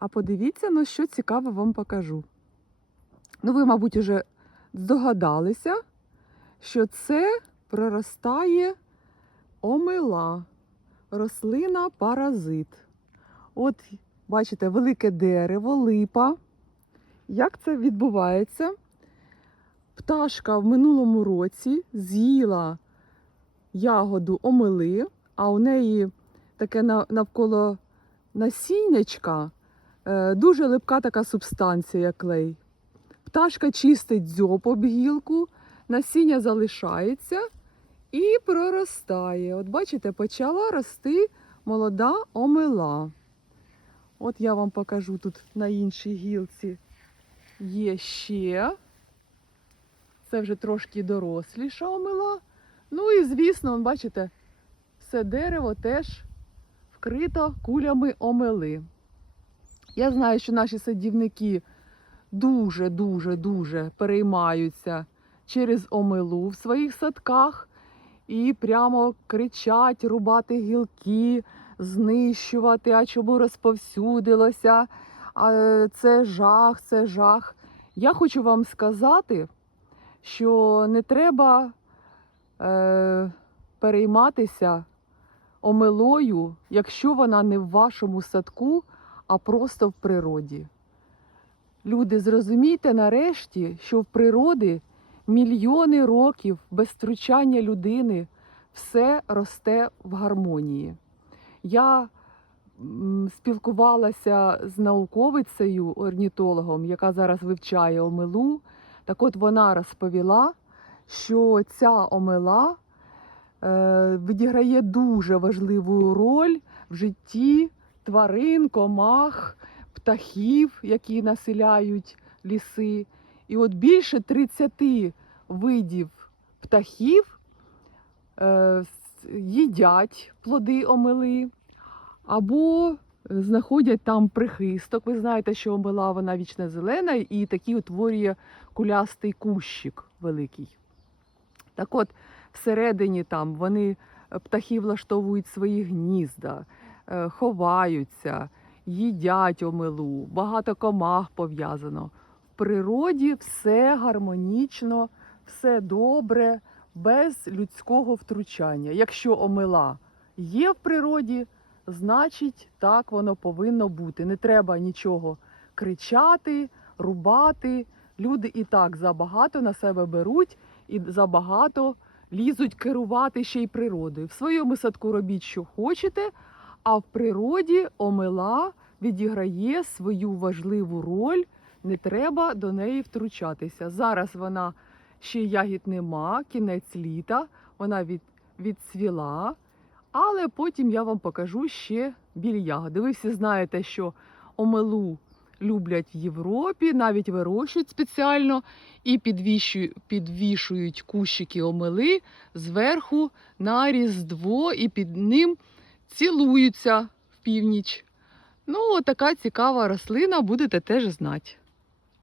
А подивіться, ну що цікаве вам покажу. Ну, ви, мабуть, уже здогадалися, що це проростає омила, рослина паразит. От, бачите, велике дерево, липа. Як це відбувається? Пташка в минулому році з'їла ягоду омили, а у неї таке навколо насіннячка дуже липка така субстанція, клей. Пташка чистить дзьоб об гілку, насіння залишається і проростає. От бачите, почала рости молода омила. От я вам покажу тут на іншій гілці. Є ще. Це вже трошки доросліша омила. Ну і звісно, бачите, все дерево теж вкрито кулями омели. Я знаю, що наші садівники дуже, дуже, дуже переймаються через омилу в своїх садках і прямо кричать, рубати гілки, знищувати, а чому розповсюдилося. А це жах, це жах. Я хочу вам сказати, що не треба е, перейматися омилою, якщо вона не в вашому садку, а просто в природі. Люди, зрозумійте нарешті, що в природі мільйони років без втручання людини все росте в гармонії. Я спілкувалася з науковицею, орнітологом, яка зараз вивчає омилу. Так от вона розповіла, що ця омила е, відіграє дуже важливу роль в житті тварин, комах, птахів, які населяють ліси. І от більше 30 видів птахів е, їдять плоди омели або знаходять там прихисток. Ви знаєте, що омела вона вічно зелена і такий утворює кулястий кущик великий. Так от, всередині там вони птахи влаштовують свої гнізда, ховаються, їдять омилу, багато комах пов'язано. В природі все гармонічно, все добре, без людського втручання. Якщо омила є в природі, значить так воно повинно бути. Не треба нічого кричати, рубати. Люди і так забагато на себе беруть і забагато лізуть керувати ще й природою. В своєму садку робіть, що хочете, а в природі омила відіграє свою важливу роль. Не треба до неї втручатися. Зараз вона ще ягід нема, кінець літа, вона від, відцвіла. Але потім я вам покажу ще білі ягоди. Ви всі знаєте, що омелу люблять в Європі, навіть вирощують спеціально і підвішують, підвішують кущики омели зверху на різдво, і під ним цілуються в північ. Ну, така цікава рослина, будете теж знати.